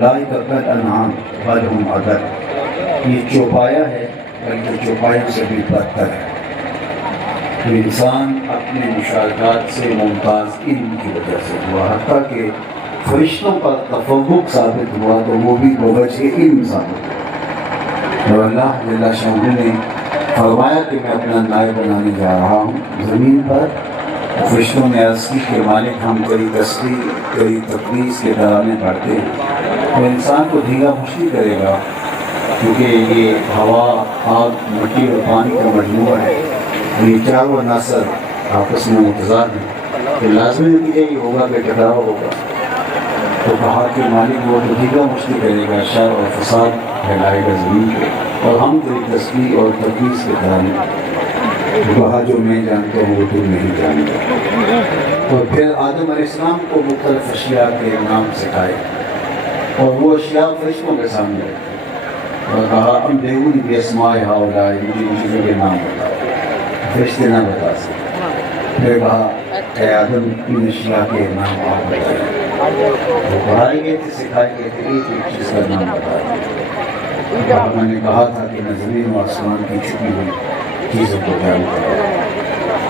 لائق قد انعام بل ہم عدل، یہ چوپایا ہے بلکہ چوپایوں سے بھی بدتر ہے۔ تو انسان اپنے مشاہدات سے ممتاز علم کی وجہ سے ہوا، حتیٰ کہ فرشتوں کا تفوق ثابت ہوا تو وہ بھی بوجہ علم ثابت ہوا۔ اور اللہ جل شانہ نے فرمایا کہ میں اپنا نائب بنانے جا رہا ہوں زمین پر۔ فرشتوں نے عرض کی کہ مالک ہم کئی تسبیح کئی تقدیس کے ترانے پڑھتے ہیں، تو انسان کو ڈھیلا مشکل کرے گا، کیونکہ یہ ہوا آگ مٹی اور پانی کا مجموعہ ہے، یہ چاروں عناصر آپس میں متضاد ہیں، تو لازمی نتیجہ یہ ہوگا کہ ٹکراؤ ہوگا۔ تو کہا کہ مالک وہ تو ڈھیلا مشکل کرے گا، شر اور فساد پھیلائے گا زمین پہ، اور ہم تیری تسبیح اور تقدیس کے ترانے کہا جو میں جانتا ہوں وہ تو نہیں جانتا۔ اور پھر آدم علیہ السلام کو مختلف اشیاء کے نام سکھائے، اور وہ اشیاء فرشتوں کے سامنے رکھی اور کہا انبئونی باسماء ہؤلاء، مجھے ان چیزوں کے نام بتاؤ۔ فرشتے نہ بتا سکے۔ پھر کہا اے آدم ان اشیاء کے نام آپ بتائیں۔ وہ پڑھائے گئے تھے، سکھائے گئے تھے، ایک ایک چیز کا نام بتایا۔ میں نے کہا تھا کہ میں زمین و آسمان کی چھپی ہوئی چیزوں کو جانتا ہے۔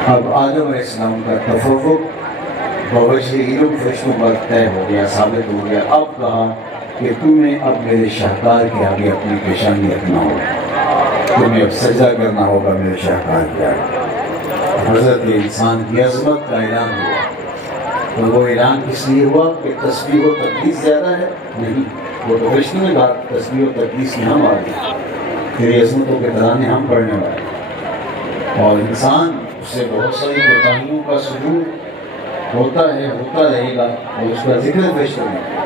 اب آدم علیہ السلام کا تفوق بوجہ علم فرشتوں پر طے ہو گیا، ثابت ہو گیا۔ اب کہا کہ تمہیں اب میرے شاہکار کے آگے اپنی پیشانی رکھنا ہوگا، تمہیں اب سجدہ کرنا ہوگا میرے شاہکار کے آگے۔ حضرت انسان کی عظمت کا اعلان ہوا، اور وہ اعلان اس لیے ہوا کہ تسبیح و تقدیس زیادہ ہے؟ نہیں، وہ تو فرشتوں نے کہا تسبیح و تقدیس کی ہم آگے، تیری عظمتوں کے ترانے ہم پڑھنے والے۔ اور انسان اس سے بہت ساری کوتاہیوں کا سجود ہوتا ہے، ہوتا رہے گا، اور اس کا ذکر فرشتوں نے کیا،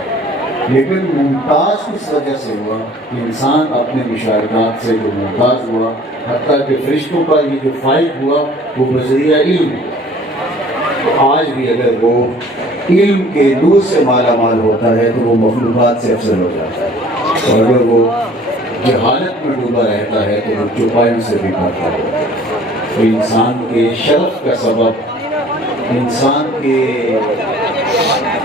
لیکن ممتاز کس وجہ سے ہوا؟ کہ انسان اپنے مشاہدات سے جو ممتاز ہوا، حتیٰ کہ فرشتوں کا یہ جو فائد ہوا وہ بذریعہ علم ہوا۔ آج بھی اگر وہ علم کے نور سے مالا مال ہوتا ہے تو وہ مخلوقات سے افضل ہو جاتا ہے، اور اگر وہ جہالت میں ڈوبا رہتا ہے تو وہ چوپایوں سے بھی بدتر ہوتا ہے۔ تو انسان کے شرف کا سبب، انسان کے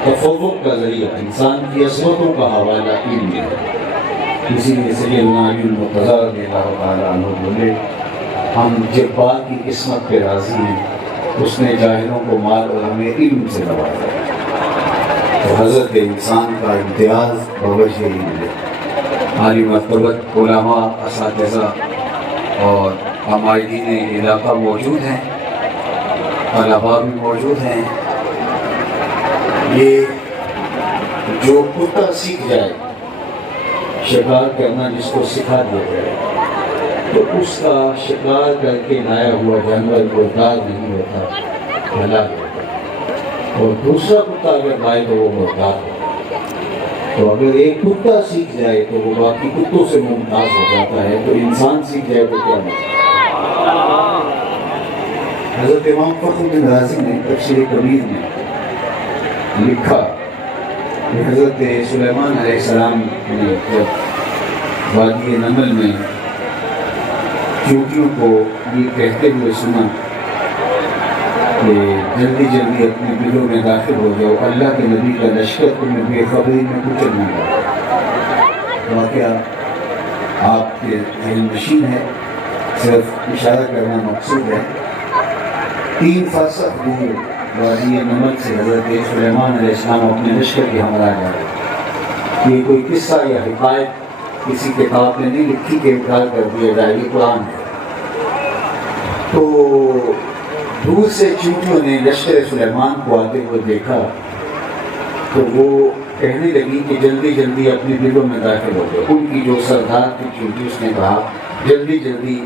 تفوق کا ذریعہ، انسان کی عظمتوں کا حوالہ علم ہے۔ اسی لیے سیدنا علی المرتضیٰ رضی اللہ تعالیٰ عنہ بولے ہم جبار کی قسمت پہ راضی ہیں، اس نے جاہلوں کو مال اور ہمیں علم سے نوازا۔ تو حضرت انسان کا امتیاز بوجہ علم ہے۔ ہماری مرتبت علماء، اساتذہ اور عمائدین علاقہ موجود ہیں، طلباء بھی موجود ہیں۔ یہ جو کتا سیکھ جائے شکار کرنا، جس کو سکھا دیا جائے تو اس کا شکار کر کے لایا ہوا جانور مردار نہیں ہوتا، ہلاک ہوتا، اور دوسرا کتا اگر لائے تو وہ مردار ہوتا۔ تو اگر ایک کتا سیکھ جائے تو وہ باقی کتوں سے ممتاز ہو جاتا ہے، تو انسان سیکھ جائے تو کیا مطلب؟ حضرت امام فخر الدین رازی نے تفسیر کبیر میں لکھا کہ حضرت سلیمان علیہ السلام نے جب وادی نمل میں چونٹیوں کو یہ کہتے ہوئے سنا کہ جلدی جلدی اپنے بلوں میں داخل ہو جاؤ، اللہ کے نبی کا لشکر تمہیں بے خبری میں کچلنے لگا۔ واقعہ آپ کے ذہن نشین ہے، صرف اشارہ کرنا مقصود ہے۔ 3 فرسخ دور وادی نمل سے حضرت سلیمان علیہ السلام اپنے لشکر کے ہمراہ جا رہے۔ یہ کوئی قصہ یا حکایت کسی کتاب نے نہیں لکھی کہ انکار کر دیا جائے، یہ قرآن ہے۔ تو دور سے چونٹیوں نے لشکر سلیمان کو آتے ہوئے دیکھا تو وہ کہنے لگی کہ جلدی جلدی اپنے دلوں میں داخل ہو گئے۔ ان کی جو سردار کی چونٹی، اس نے کہا جلدی جلدی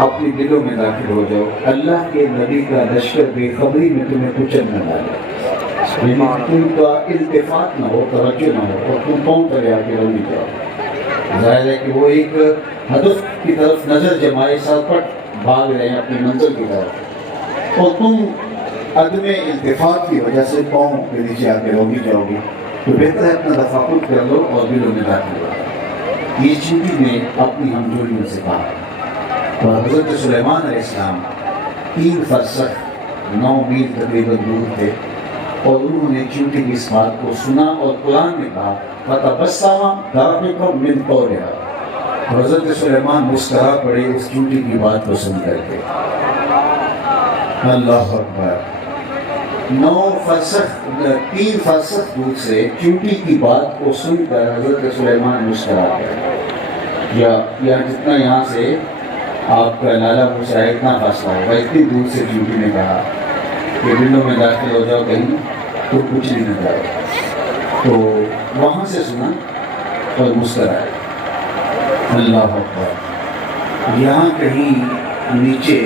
اپنے دلوں میں داخل ہو جاؤ، اللہ کے نبی کا لشکر بے خبری میں تمہیں کچل نہ ڈالے، یعنی تم کا التفات نہ ہو، توجہ نہ ہو، اور تم پاؤں تلے آ کے روی جاؤ۔ ظاہر ہے کہ وہ ایک ہدف کی طرف نظر جمائے سرپٹ بھاگ رہے ہیں اپنی منزل کی طرف، اور تم عدم التفات کی وجہ سے پاؤں کے نیچے آ کے روی جاؤ گی، تو بہتر ہے اپنا دفاع خود کر لو اور دلوں میں داخل ہو۔ یہ چیزیں نے اپنی ہمجولیوں سے کہا، اور حضرت سلیمان علیہ السلام 3 فرسخ 9 میل تقریباً دور تھے، اور انہوں نے چونٹی کی اس بات کو سنا اور قرآن نے کہا فَتَبَسَّمَ ضَاحِكًا مِنْ قَوْلِهَا، حضرت سلیمان مسکرا پڑے اس چونٹی کی بات کو سن کر کے۔ اللہ اکبر۔ 3 فرسخ دور سے چونٹی کی بات کو سن کر حضرت سلیمان مسکرا گئے۔ یا جتنا یہاں سے آپ کا لالا پوچھا ہے اتنا فاصلہ ہوگا، اتنی دور سے چونٹی نے کہا کہ بلوں میں داخل ہو جاؤ کہیں تو کچھ نہیں نہ جاؤ، تو وہاں سے سنا اور مسکرائے۔ اللہ اکبر۔ یہاں کہیں نیچے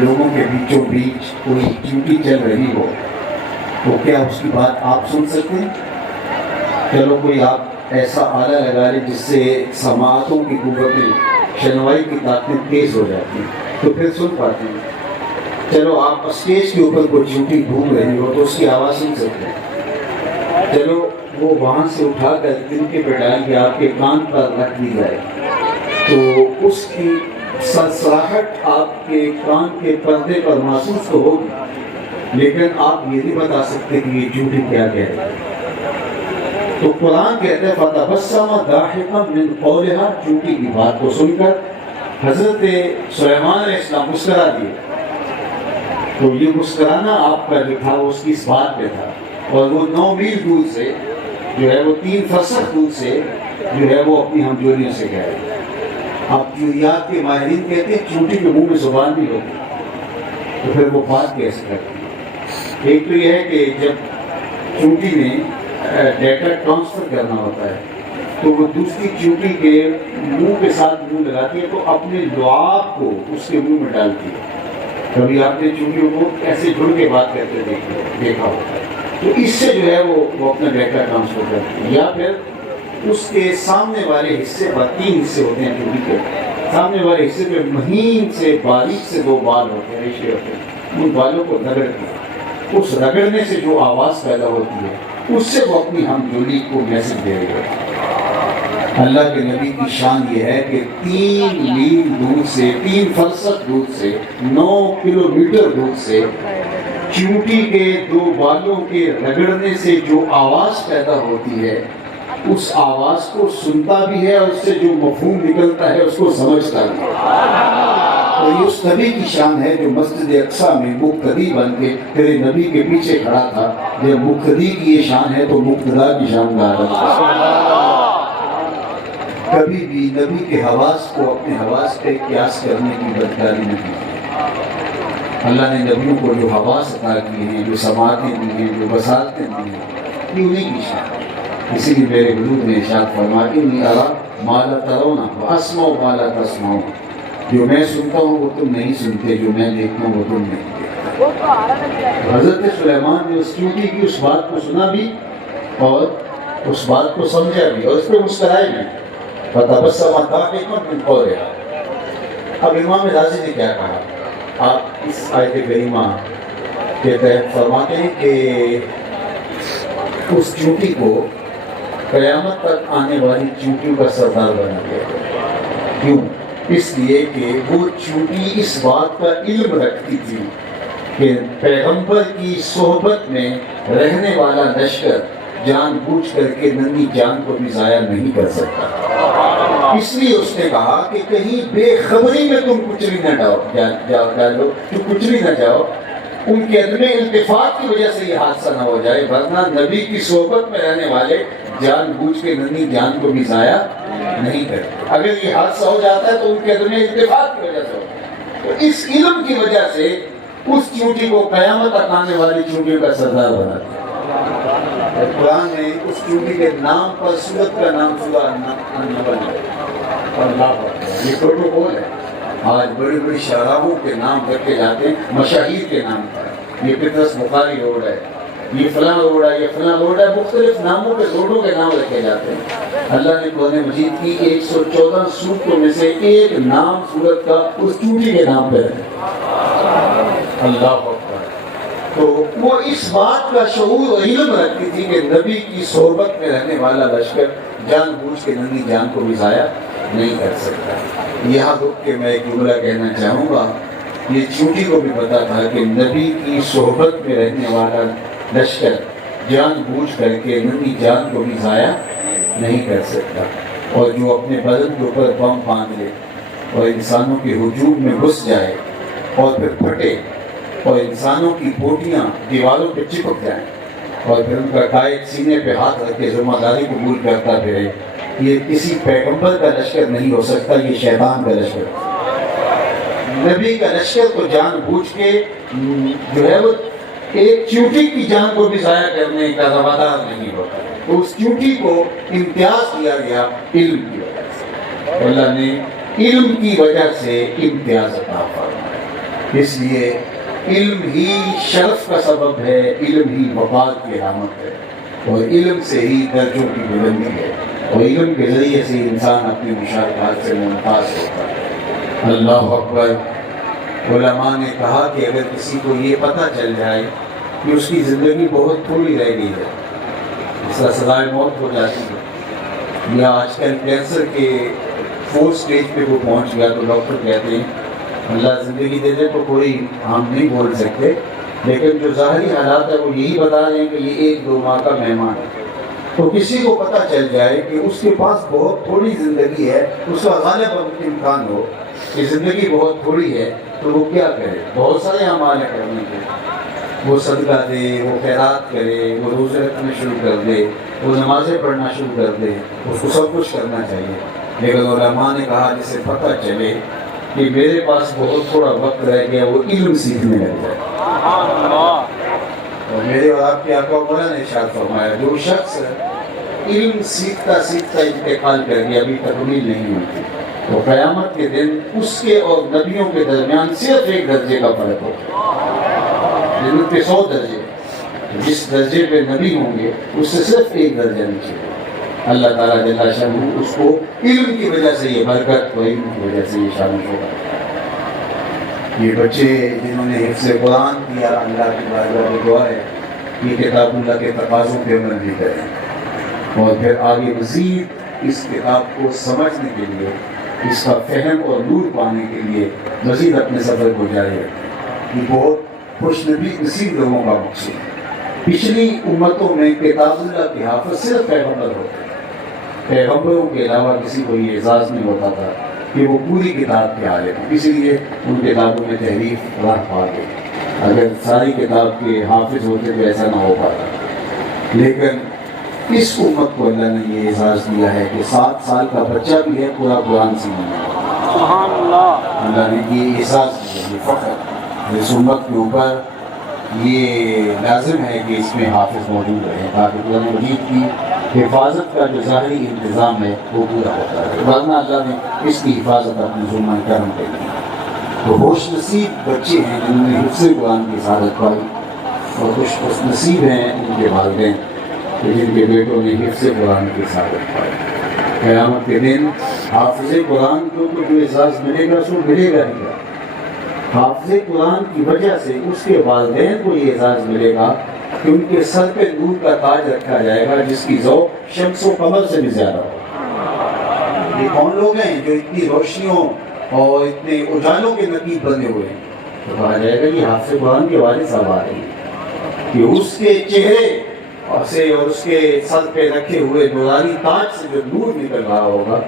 لوگوں کے بیچوں بیچ کوئی چونٹی چل رہی ہو تو کیا اس کی بات آپ سن سکتے ہیں؟ چلو کوئی آپ ایسا آلہ لگا لیں جس سے سماعتوں کی قوت شنوائی کی طاقت تیز ہو جاتی ہے تو پھر سن پاتے ہیں۔ چلو آپ اسٹیج کے اوپر کوئی چونٹی گھوم رہی ہو تو اس کی آواز سن سکتے ہیں۔ چلو وہ وہاں سے اٹھا کر تنکے پہ ڈال کے آپ کے کان پر رکھ دی جائے تو اس کی سرسراہٹ آپ کے کان کے پردے پر محسوس تو ہوگی، لیکن آپ یہ نہیں بتا سکتے کہ یہ چونٹی کیا کہہ رہی ہے۔ تو قرآن کہتے ہیں فَتَبَسَّمَ ضَاحِكًا مِنْ قَوْلِهَا، چونٹی کی بات کو سن کر حضرت سلیمان علیہ السلام مسکرا دیے۔ تو یہ مسکرانا آپ کا جو تھا وہ اس کی اس بات پہ تھا، اور وہ 9 میل دور سے جو ہے وہ 3 فرسخ دور سے جو ہے وہ اپنی ہمجولیوں سے کہہ رہے ہیں۔ آپ جویات کے ماہرین کہتے ہیں چونٹی کے منہ میں زبان بھی ہوتی تو پھر وہ بات کیسے کرتی ہے؟ ایک تو یہ ہے کہ جب چونٹی نے ڈیٹا ٹرانسفر کرنا ہوتا ہے تو وہ دوسری چونٹی کے منہ کے ساتھ منہ لگاتی ہے تو اپنے لعاب کو اس کے منہ میں ڈالتی ہے۔ کبھی آپ نے چونٹیوں کو ایسے جڑ کے بات کرتے دیکھا ہوتا ہے، تو اس سے جو ہے وہ اپنا ڈیٹا ٹرانسفر کرتی ہے۔ یا پھر اس کے سامنے والے حصے پر 3 حصے ہوتے ہیں چونٹی کے، سامنے والے حصے پہ مہین سے باریک سے 2 بال ہوتے ہیں، ریشے ہوتے ہیں، ان بالوں کو رگڑتی ہے، اس رگڑنے سے جو آواز پیدا ہوتی ہے اس سے وہ اپنی ہمجولی کو میسج دے رہے ہیں۔ اللہ کے نبی کی شان یہ ہے کہ 3 میل دور سے 3 فرسخ دور سے 9 کلومیٹر دور سے چونٹی کے 2 بالوں کے رگڑنے سے جو آواز پیدا ہوتی ہے اس آواز کو سنتا بھی ہے اور اس سے جو مفہوم نکلتا ہے اس کو سمجھتا بھی ہے۔ اور یہ اس نبی کی شان ہے جو مسجد اقصیٰ میں مقتدی بن کے تیرے نبی کے پیچھے کھڑا تھا۔ جب مقتدی کی یہ شان ہے تو مقتدا کی شان کا کبھی بھی نبی کے حواس کو اپنے حواس پہ قیاس کرنے کی بدکاری نہیں کی۔ اللہ نے نبیوں کو جو حواس عطا کیے ہیں، جو سماعتیں دی ہیں، جو بصارتیں دی ہیں، یہ انہیں کی شان ہے۔ اسی لیے میرے حضور نے ارشاد فرمایا انی ارا ما لا ترون واسمع ما لا تسمعون، جو میں سنتا ہوں وہ تم نہیں سنتے، جو میں دیکھتا ہوں وہ تم نہیں دیکھتے۔ حضرت سلیمان نے اس چونٹی کی اس بات کو سنا بھی اور اس بات کو سمجھا بھی اور اس پہ مسکرائے بھی۔ فَتَبَسَّمَ ضَاحِكًا مِنْ قَوْلِهَا۔ اب امام رازی نے کیا کہا؟ آپ اس آیت کریمہ کے تحت فرماتے ہیں کہ اس چونٹی کو قیامت تک آنے والی چونٹیوں کا سردار بنا دیا۔ کیوں؟ اس لیے کہ وہ چونٹی اس بات کا علم رکھتی تھی کہ پیغمبر کی صحبت میں رہنے والا لشکر جان بوجھ کر کے ننھی جان کو بھی ضائع نہیں کر سکتا۔ اس لیے اس نے کہا کہ کہیں بے خبری میں تم کچلی نہ ڈالو، تو کچلی نہ جاؤ، ان کے عدم التفات کی وجہ سے یہ حادثہ نہ ہو جائے، ورنہ نبی کی صحبت میں رہنے والے جان بوجھ کے ننھی جان کو بھی ضائع نہیں کرتے۔ اگر یہ حادثہ ہو جاتا ہے تو ان کے عدم التفات کی وجہ سے ہوتا ہے۔ تو اس علم کی وجہ سے اس چونٹی کو قیامت تک آنے والی چونٹیوں کا سردار بنا دیا۔ قرآن نے اس چونٹی کے نام پر سورت کا نام سورہ النبل ہے۔ اللہ، یہ پروٹوکول ہے۔ آج بڑی بڑی شاہراہوں کے نام رکھے جاتے ہیں، مشاہیر کے نام پر۔ یہ پطرس بخاری روڈ ہے، یہ فلاں روڈ ہے، یہ فلاں روڈ ہے، مختلف ناموں کے روڈوں کے نام رکھے جاتے ہیں۔ اللہ نے قرآن مجید کی 114 سورتوں میں سے ایک نام سورت کا اس چونٹی کے نام پہ ہے۔ اللہ اکبر۔ تو وہ اس بات کا شعور و علم رکھتی تھی کہ نبی کی صحبت میں رہنے والا لشکر جان بوجھ کے ننھی جان کو بھی ضائع نہیں کر سکتا۔ یہاں رک کے میں ایک جملہ کہنا چاہوں گا، یہ چونٹی کو بھی پتا تھا کہ نبی کی صحبت میں رہنے والا لشکر جان بوجھ کر کے نبی جان کو بھی ضائع نہیں کر سکتا، اور جو اپنے بدن کے اوپر بم باندھ لے اور انسانوں کے ہجوم میں گھس جائے اور پھر پھٹے اور انسانوں کی بوٹیاں دیواروں پہ چپک جائیں اور پھر ان کا قائد سینے پہ ہاتھ رکھ کے ذمہ داری قبول کرتا پھرے، یہ کسی پیغمبر کا لشکر نہیں ہو سکتا، یہ شیطان کا لشکر۔ نبی کا لشکر تو جان بوجھ کے جو ہے وہ ایک چیوٹی کی جان کو بھی ضائع کرنے کا روادار نہیں ہوتا، تو اس چیوٹی کو امتیاز دیا گیا علم کی وجہ سے، اللہ نے علم کی وجہ سے امتیاز عطا فرمایا۔ اس لیے علم ہی شرف کا سبب ہے، علم ہی وقار کی علامت ہے، اور علم سے ہی درجوں کی بلندی ہے، اور علم کے ذریعے سے انسان اپنی مشاہدات سے ممتاز ہوتا ہے۔ اللہ اکبر۔ علماء نے کہا کہ اگر کسی کو یہ پتہ چل جائے کہ اس کی زندگی بہت تھوڑی رہ گئی ہے، اس کا سزائے موت ہو جاتی ہے، یا آج کل کینسر کے 4 سٹیج پہ وہ پہنچ گیا، تو ڈاکٹر کہتے ہیں اللہ زندگی دے دے تو کوئی ہم نہیں بول سکتے، لیکن جو ظاہری حالات ہے وہ یہی بتا رہے ہیں کہ یہ 1-2 ماہ کا مہمان ہے۔ تو کسی کو پتہ چل جائے کہ اس کے پاس بہت تھوڑی زندگی ہے، اس کا غالب امکان ہو کہ زندگی بہت تھوڑی ہے، تو وہ کیا کرے؟ بہت سارے اعمال ہیں کرنے کے، وہ صدقہ دے، وہ خیرات کرے، وہ روزے رکھنا شروع کر دے، وہ نمازیں پڑھنا شروع کر دے، اس کو سب کچھ کرنا چاہیے۔ لیکن علماء نے کہا جسے پتہ چلے کہ میرے پاس بہت تھوڑا وقت رہ گیا، وہ علم سیکھنے لگ جائے۔ اور میرے اور آپ کے آقا مولا نے ارشاد فرمایا جو شخص علم سیکھتا سیکھتا انتقال کر گیا، ابھی تکمیل نہیں ہوتی، تو قیامت کے دن اس کے اور نبیوں کے درمیان صرف 1 درجے کا فرق ہوگا، جنت کے 100 درجے، جس درجے پہ نبی ہوں گے اس سے صرف 1 درجہ نیچے ہوگا۔ اللہ تعالیٰ جل شانہ اس کو علم کی وجہ سے یہ برکت، اور علم کی وجہ سے یہ شامل ہوگا۔ یہ بچے جنہوں نے حفظ قرآن کیا، اللہ کی بارگاہ میں دعا ہے یہ کتاب اللہ کے تقاضوں پہ عمل بھی کریں، اور پھر آگے مزید اس کتاب کو سمجھنے کے لیے، اس کا فہم اور نور پانے کے لیے مزید اپنے سفر کو جاری رکھیں۔ یہ بہت خوش نصیب لوگوں کا مقصود ہے۔ پچھلی امتوں میں کتاب اللہ کے حافظ صرف پیغمبر ہوتے ہیں، پیغمبروں کے علاوہ کسی کو یہ اعزاز نہیں ہوتا تھا کہ وہ پوری کتاب کے عالم ہیں، اسی لیے ان کتابوں میں تحریف راہ پا گئی۔ اگر ساری کتاب کے حافظ ہوتے تو ایسا نہ ہو پاتا، لیکن اس امت کو اللہ نے یہ اعزاز دیا ہے کہ 7 سال کا بچہ بھی ہے پورا قرآن سمجھنے والا۔ سبحان اللہ۔ اللہ نے یہ اعزاز دیا، یہ فخر اس امت کے اوپر یہ لازم ہے کہ اس میں حافظ موجود رہے، تاکہ قرآن مجید کی حفاظت کا جو ظاہری انتظام ہے وہ پورا ہوتا ہے، ورنہ اللہ نے اس کی حفاظت اپنے ذمہ کرم کے لیے۔ تو خوش نصیب بچے ہیں جنہوں نے حفظ قرآن کی سعادت پائی، اور خوش نصیب ہیں ان کے والدین کہ جن کے بیٹوں نے حفظ قرآن کی سعادت پائی۔ قیامت کے دن حافظ قرآن کو جو اعزاز ملے گا سو ملے گا ہی گا، حافظ قرآن کی وجہ سے اس کے والدین کو یہ اعزاز ملے گا کہ ان کے سر پہ نور کا تاج رکھا جائے گا جس کی ذوق شمس و قمر سے بھی زیادہ ہو۔ یہ کون لوگ ہیں جو اتنی روشنیوں اور اتنے اجالوں کے نقیب بنے ہوئے ہیں؟ تو کہا جائے گا یہ حافظ قرآن کے والد صاحب آ رہے ہیں کہ اس کے چہرے سے اور اس کے سر پہ رکھے ہوئے نورانی تاج سے جو نور نکل رہا ہوگا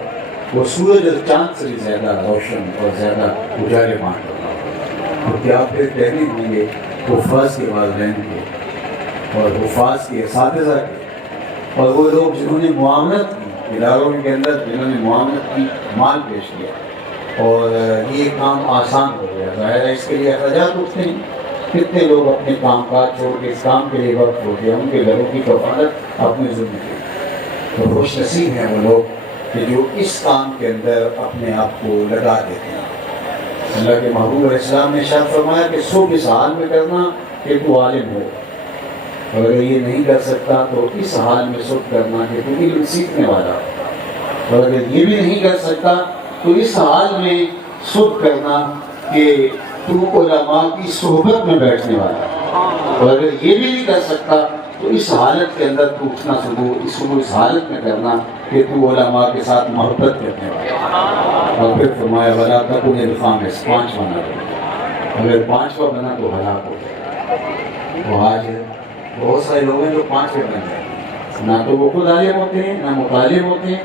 وہ سورج اور چاند سے بھی زیادہ روشن اور زیادہ اجالے بانٹ رہا ہوگا۔ تو کیا پھر کہنے ہوں گے حفاظ کے والدین کے اور حفاظ کے اساتذہ کے، اور وہ لوگ جنہوں نے معاونت کی اداروں کے اندر، جنہوں نے معاونت کی، مال پیش کیا اور یہ کام آسان ہو گیا، ظاہر ہے اس کے لیے اخراجات اٹھتے ہیں، کتنے لوگ اپنے کام کاج چھوڑ کے اس کام کے لیے وقت ہوتے ہیں، ان کے گھروں کی کفالت اپنے ذمہ کی۔ تو خوش نصیب ہیں وہ لوگ کہ جو اس کام کے اندر اپنے آپ کو لگا دیتے ہیں۔ اللہ کے محبوب علیہ السلام نے ارشاد فرمایا کہ سو اس حال میں کرنا کہ تو عالم ہو، اور اگر یہ نہیں کر سکتا تو اس حال میں سب کرنا کہ تو علم سیکھنے والا ہو، اور اگر یہ بھی نہیں کر سکتا تو اس حال میں سب کرنا کہ تو علماء کی صحبت میں بیٹھنے والا ہے، اور اگر یہ بھی نہیں کر سکتا تو اس حالت کے اندر تو اٹھنا اس حالت میں کرنا کہ تو علماء کے ساتھ محبت کرنے والا ہے۔ اور پھر فرمایا وَلَا تَكُنِ الْخَامِسَ، 5واں نہ بنا، اگر 5واں بنا تو ہلاک ہو جائے۔ تو آج بہت سارے لوگ ہیں جو 5 پہ بن جاتے ہیں، نہ تو وہ خود عالم ہوتے ہیں، نہ متعلم ہوتے ہیں،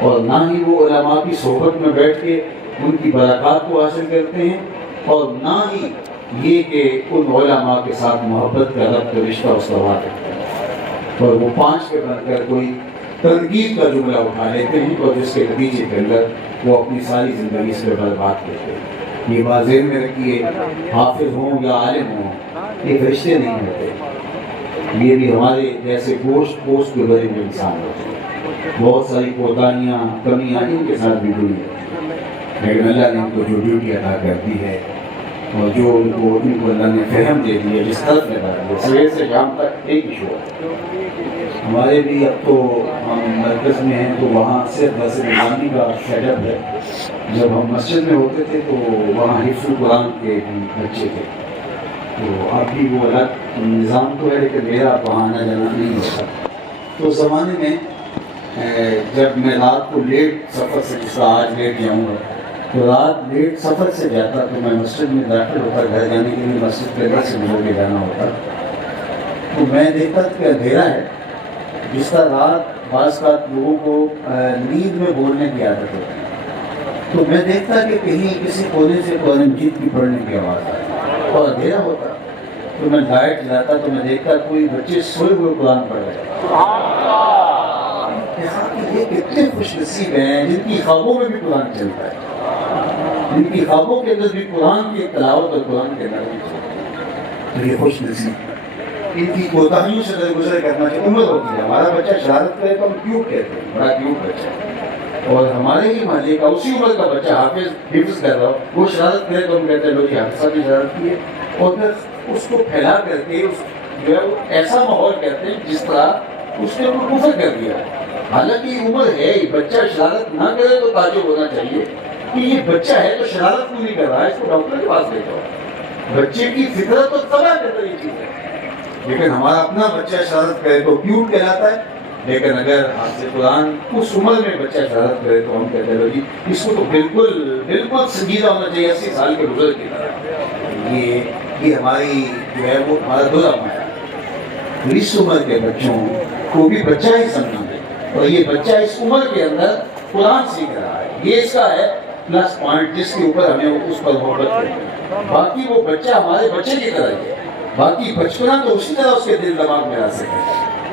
اور نہ ہی وہ علماء کی صحبت میں بیٹھ کے ان کی برکات کو حاصل کرتے ہیں، اور نہ ہی یہ کہ ان علماء کے ساتھ محبت کا ربط رشتہ استوار کرتے ہیں، اور وہ 5 پہ بن کر کوئی تنقید کا جملہ اٹھا لیتے ہیں اور جس کے نتیجے کے اندر وہ اپنی ساری زندگی اس پہ برباد کرتے ہیں۔ یہ بات ذہن میں رکھیے، حافظ ہوں یا عالم ہوں، یہ فرشتے نہیں ہوتے، یہ بھی ہمارے جیسے گوشت پوست کے بنے ہوئے انسان ہوتے ہیں، بہت ساری کوتاہیاں کمیاں ان کے ساتھ بھی ہوئی ہیں، لیکن اللہ نے ان کو جو ڈیوٹی ادا کر دی ہے اور جو ان کو اللہ نے فہم دے دی ہے، جس طرف لگا دی ہے، صبح سے شام تک ایک ہی شو ہے۔ ہمارے بھی اب تو ہم مرکز میں ہیں تو وہاں صرف درس نظامی کا سیٹ اپ ہے، جب ہم مسجد میں ہوتے تھے تو وہاں حفظ القرآن کے بچے تھے، تو اب بھی وہ الگ نظام تو ہے لیکن میرا وہاں آنا جانا نہیں ہوتا۔ تو اس زمانے میں جب میں رات کو لیٹ سفر سے، جس کا آج لیٹ جاؤں گا، تو رات لیٹ سفر سے جاتا تو میں مسجد میں داخل ہوتا، گھر جانے کے لیے مسجد کے گھر سے گزر کے جانا ہوتا، تو میں دیکھتا کہ اندھیرا ہے، جس کا رات بعض کا لوگوں کو نیند میں بولنے کی عادت ہوتی ہے، تو میں دیکھتا کہ کہیں کسی کونے سے قرآن مجید کی پڑھنے کی آواز آئی اور اندھیرا ہوتا، تو میں لائٹ جلاتا تو میں دیکھتا کوئی بچے سوئے ہوئے قرآن پڑھ رہے ہیں۔ یہ کتنے خوش نصیب ہیں جن کی خوابوں میں بھی قرآن چلتا ہے، جن کی خوابوں کے اندر بھی قرآن کی تلاوت اور قرآن کے اندر بھی چلتا ہے، تو یہ خوش نصیب۔ ان کی کوتاہیوں سے درگزر کرنا چاہیے، عمر ہوتی ہے، ہمارا بچہ شرارت کرے تو ہم کیوٹ کہتے ہیں، بڑا کیوٹ بچہ ہے، اور ہمارے ہی محلے کا اسی عمر کا بچہ حفظ کر رہا ہو، وہ شرارت کرے تو ہم کہتے ہیں لوگ حافظ صاحب نے شرارت کی ہے، اور پھر اس کو پھیلا کر کے جو ہے وہ ایسا ماحول کہتے ہیں جس طرح اس نے وہ کفر کر دیا، حالانکہ عمر ہے ہی، بچہ شرارت نہ کرے تو تعجب ہونا چاہیے کہ یہ بچہ ہے تو شرارت کیوں نہیں کر رہا ہے، اس کو ڈاکٹر کے پاس لے جاؤ، بچے کی فطرت تو تباہ کر رہی چیز ہے، لیکن ہمارا اپنا بچہ شرارت کرے تو کیوٹ کہلاتا ہے، لیکن اگر حافظ قرآن اس عمر میں بچہ شرارت کرے تو ہم کہتے ہیں جی اس کو تو بالکل سنجیدہ ہونا چاہیے، 80 سال کے بزرگ کی طرح۔ یہ ہماری جو ہے وہ ہمارا ظلم ہے، اس عمر کے بچوں کو بھی بچہ ہی سمجھنا ہے، اور یہ بچہ اس عمر کے اندر قرآن سیکھ رہا ہے، یہ اس کا ہے پلس پوائنٹ جس کے اوپر ہمیں اس پر محبت کرنی ہے۔ باقی وہ بچہ ہمارے بچے کی طرح ہی ہے، باقی بچپنا تو اسی طرح اس کے دل دماغ میں آ سکے،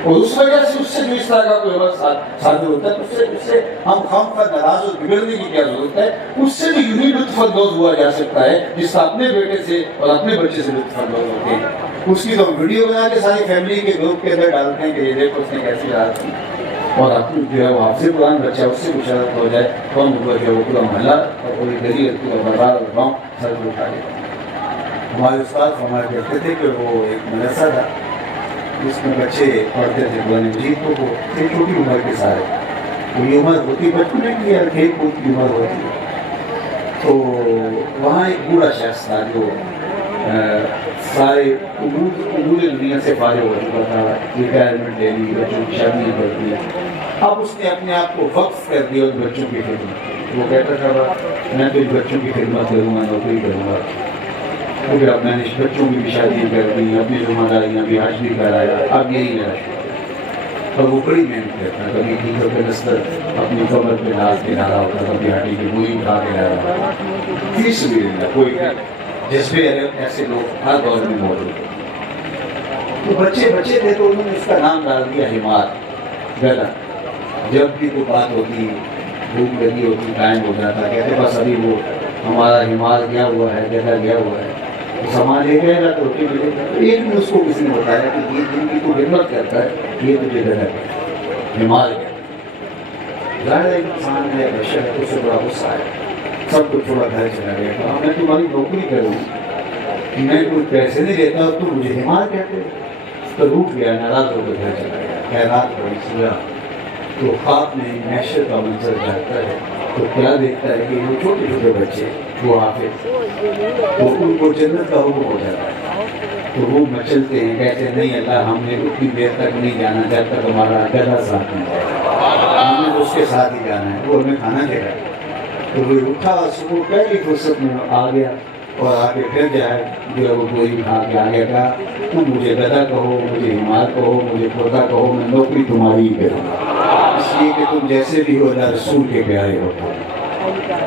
اور اس وجہ سے اس سے جو اس طرح کا کوئی وقت صادر ہوتا ہے اس سے ہم خام خواہ ناراض اور بگڑنے کی کیا ضرورت ہے، اس سے بھی یوں ہی لطف اندوز ہوا جا سکتا ہے جس کا اپنے بیٹے سے اور اپنے بچے سے لطف اندوز ہوتے ہیں۔ اس کی تو ویڈیو بنا کے ساری فیملی کے گروپ کے اندر ڈالتے ہیں کہ یہ دیکھو اس نے کیسی رات کی، اور اپنی جو ہے وہ حافظ قرآن بچہ اس سے مشارت ہو جائے، کون ہوگا جو وہ پورا محلہ اور پوری گلی اور پورا بازار اور گاؤں سر کو اٹھا لیتا ہے۔ ہمارے استاد ہمارے کہتے تھے کہ وہ ایک مدرسہ تھا جس میں بچے پڑھتے تھے قرآن مجید، تو وہ چھوٹی عمر کے سارے، یہ عمر ہوتی بچپنے کی یا کھیل کود کی عمر ہوتی ہے، تو وہاں ایک بوڑھا شخص تھا جو سارے امور دنیا سے فارغ ہو چکا تھا، ریٹائرمنٹ لے لی، بچوں کی شادیاں کر دی، اب اس نے اپنے آپ کو وقف کر دیا اس بچوں کی خدمت۔ وہ کہتا تھا میں تو ان بچوں کی خدمت کروں گا، نوکری کروں گا، کیونکہ اب میں نے بچوں کی بھی شادیاں کر دی، اپنی ذمہ داریاں بھی، حج بھی کرایا، اب یہی میرا شوق۔ اور وہ بڑی محنت کرتا، کبھی ٹیچر کے دستر اپنی کمر پہ ڈال کے لا رہا ہوتا، کبھی ہاٹی کی بوئی اٹھا کے لا رہا ہوتا، فی سبیل اللہ، کوئی جذبے ایسے لوگ ہر دور میں موجود ہیں۔ تو بچے تھے تو انہوں نے اس کا نام ڈال دیا حمار، گدھا۔ جب بھی کوئی بات ہوتی، بھوک لگی ہوتی، ٹائم ہو جاتا، کہتے بس ابھی وہ ہمارا حمار گیا ہوا ہے، گدھا گیا ہوا ہے، تو سامان لے گئے گا تو روٹی ملے گا۔ ایک دن اس کو کسی نے بتایا کہ یہ جن کی تو خدمت کرتا ہے یہ تجھے گدھا ہے، حمار گیا۔ ظاہر انسان ہے، بشر ہے، اس سے بڑا غصہ ہے، سب کچھ چھوڑا گھر چلا گیا، کہا میں تمہاری نوکری کروں، میں کوئی پیسے نہیں دیتا تو مجھے حمار کہتے، تو روٹ گیا، ناراض ہو کے گھر چلا گیا۔ خیرات پڑی، سویا تو خواب میں محشر کا منظر جاتا ہے، تو کیا دیکھتا ہے کہ وہ چھوٹے چھوٹے بچے وہ حافظ، تو ان کو جنت کا حکم ہو جاتا ہے، تو وہ مچلتے ہیں، کہتے ہیں نہیں اللہ ہم نے اتنی دیر تک نہیں جانا جب تک ہمارا گدھا ساتھ نہیں جائے، ہم نے اس کے ساتھ ہی جانا ہے، وہ ہمیں کھانا دے رہا ہے۔ تو وہ اٹھا، صبح پہلی فرصت میں آ گیا، اور آگے پھر جائے جو ہے وہ گولی کھا کے آگے کا تو مجھے گدا کہو، مجھے ہمار کہو، مجھے کھوتا کہو، میں نوکری تمہاری ہی کروں گا، اس لیے کہ تم جیسے بھی ہو اللہ رسول کے پیارے ہو۔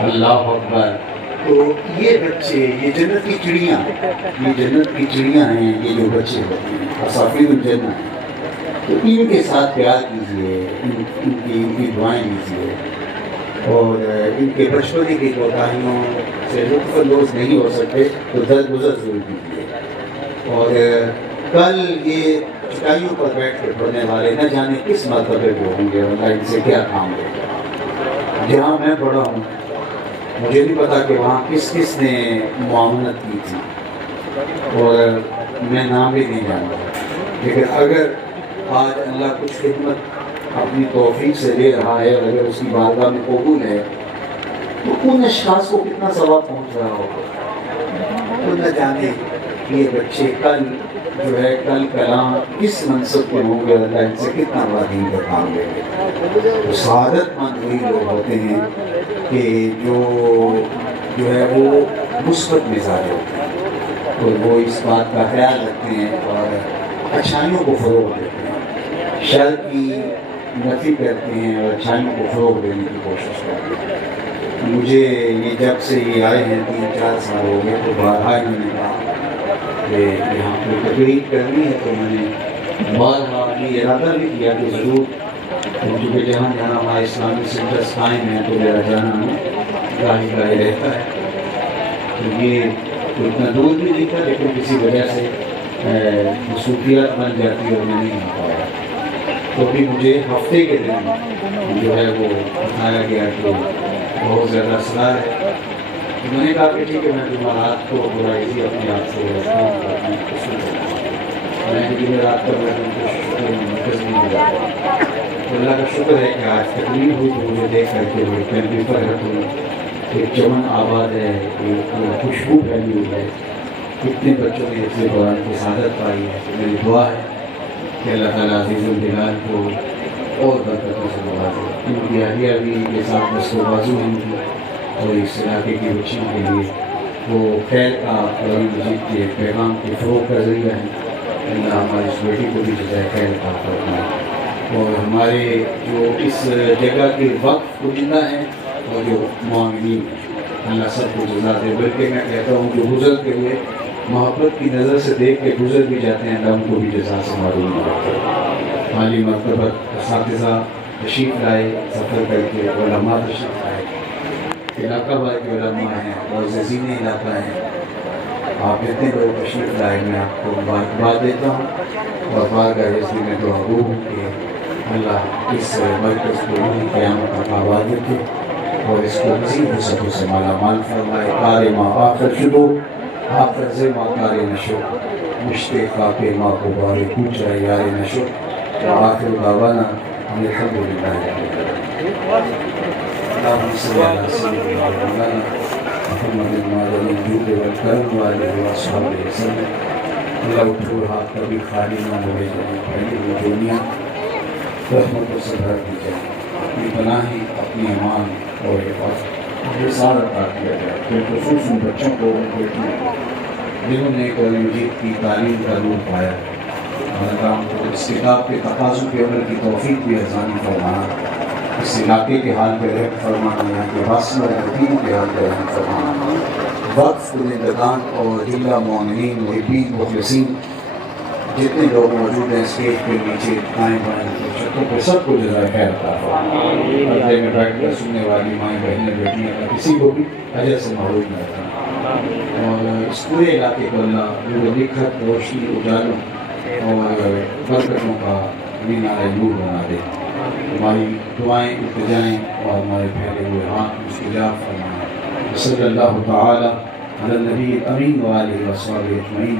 اللہ اکبر۔ تو یہ بچے، یہ جنت کی چڑیاں، یہ جنت کی چڑیاں ہیں، یہ جو بچے ہوتے ہیں اسافیر الجنہ ہیں، تو ان کے ساتھ پیار کیجیے، ان کی دعائیں لیجیے، اور ان کے بچپنے کی کوتاہیوں سے لطف اندوز نہیں ہو سکتے تو درگزر ضرور کیجیے۔ اور کل یہ چٹائیوں پر بیٹھ کے پڑھنے والے نہ جانے کس مرتبے کو ہوں گے، اللہ ان سے کیا کام لے گا۔ جہاں میں پڑھا ہوں مجھے نہیں پتا کہ وہاں کس کس نے معاونت کی تھی، اور میں نام بھی نہیں جانتا، لیکن اگر آج اللہ کچھ خدمت اپنی توفیق سے دے رہا ہے، اور اگر اس کی بارگاہ میں قبول ہے تو ان اشخاص کو کتنا ثواب پہنچ رہا ہوگا۔ تو نہ جانے یہ بچے کل جو ہے کل کلام کس منصب پہ ہوں گے، اللہ ان سے کتنا بڑا دین کا کام لے گا۔ سعادت مند وہی لوگ ہوتے ہیں کہ جو ہے وہ مثبت مزاج ہوتے ہیں، تو وہ اس بات کا خیال رکھتے ہیں اور اچھائیوں کو فروغ دیتے ہیں، شر کی نفی کرتے ہیں اور اچھائیوں کو فروغ دینے کی کوشش کرتے ہیں۔ مجھے یہ جب سے یہ آئے ہیں 3-4 سال ہو گئے، تو بارہا انہوں نے کہا کہ یہاں کوئی تقریب کرنی ہے، تو میں نے بارہا یہ ارادہ بھی کیا کہ ضرور، کیونکہ جہاں جہاں ہمارے اسلامی سینٹرز قائم ہیں تو میرا جانا گاہی گاہی رہتا ہے، تو یہ تو اتنا دور بھی نہیں تھا، لیکن کسی وجہ سے مصروفیات بن جاتی اور میں نہیں آ پایا، تو بھی مجھے ہفتے کے دن جو ہے وہ بتایا گیا کہ بہت زیادہ اثرار ہے، تو میں نے کہا کہ ٹھیک ہے، میں جمعرات کو برائزی اپنے آپ سے رکھتا ہوں، میں جمعرات پر مرکز نہیں ہو جاتا، تو اللہ کا شکر ہے کہ آج تکلیف ہوئی تو مجھے دیکھ کر کے وہ کیمپی پر رکھوں، ایک چمن آباد ہے، ایک خوشبو پھیلی ہوئی ہے، کتنے بچوں نے اس دوران کی سعادت پائی ہے۔ میری دعا ہے کہ اللہ تعالیٰ عزیز الجلال کو اور برکتوں سے نوازے، ان کی اہلیہ بھی کے ساتھ دست و بازو ہیں کی، اور اس علاقے کی بچیوں کے لیے وہ خیر کا قرآن مجید کے پیغام کے فروغ کا ذریعہ ہے۔ اللہ ہماری اس بیٹی کو بھی جزائے خیر عطا فرمائے، اور ہمارے جو اس جگہ کے وقف کنندہ ہیں اور جو معاونین ہیں، اللہ سب کو جزا دے۔ بلکہ میں کہتا ہوں جو گزرتے ہوئے محبت کی نظر سے دیکھ کے گزر بھی جاتے ہیں، اللہ ان کو بھی جزا سے معلوم کرتے ہیں۔ مالی مرتبت اساتذہ تشریف لائے، سفر کر کے علماء تشریف لائے، علاقہ بھر کے علماء ہیں اور عزیزین علاقہ ہیں، آپ اتنے لوگ تشریف لائے، میں آپ کو مبارکباد دیتا ہوں، اور بارگاہ رضوی میں دعا گو ہوں کہ اللہ اس مرکز کو انہیں قیامت تک آباد رکھے اور اس کو مزید وسعتوں سے مالا مال فرمائے۔ کار ما آخر شدو آخر سے ما کار نشو، مشتقہ پہ ما کو بارے پوچھ رہے یار نشو، آخر دعوانا الحمدللہ رب العالمین۔ اللہم صلی علی سیدنا مولانا محمد وعلی الجود والکرم وعلی وصحبہ وسلم۔ اللہ اٹھو ہاتھ کبھی خالی نہ ہوئے، پہلی وہ دنیا رحمتوں سے بھر دی جائے، اپنی پناہی، اپنی امان اور حفاظت یہ سارا عطا کیا جائے، بالخصوص ان بچوں کو، ان بیٹیوں کو جنہوں نے قرآن مجید کی تعلیم کا نور پایا، اور کام کو اس کتاب کے تقاضوں کے عمل کی توفیق بھی عزانی فرمانا، اس علاقے کے حال پہ رحم فرمانا، یہاں کے باسمہ یتیم کے حال پہ رحم فرمانا، وقف کنندگان اور ہلہ معاونین محبین مخلصین جتنے لوگ موجود ہیں اسٹیج کے نیچے دائیں بائیں چھتوں پہ، سب کو جزائے خیر عطا فرمائے۔ پردے میں بیٹھ کر سننے والی مائیں بہنیں بیٹیاں کا کسی کو بھی اجر سے محروم نہ رکھنا، اور اس پورے علاقے کو اللہ نور نکھت، روشنی، اجالوں اور برکتوں کا مینار نور بنا دے۔ ہماری دعائیں، التجائیں اور ہمارے پھیلے ہوئے ہاتھ مستجاب فرمائے۔ صلی اللہ تعالی علی النبی الامین وآلہ وصحبہ اجمعین۔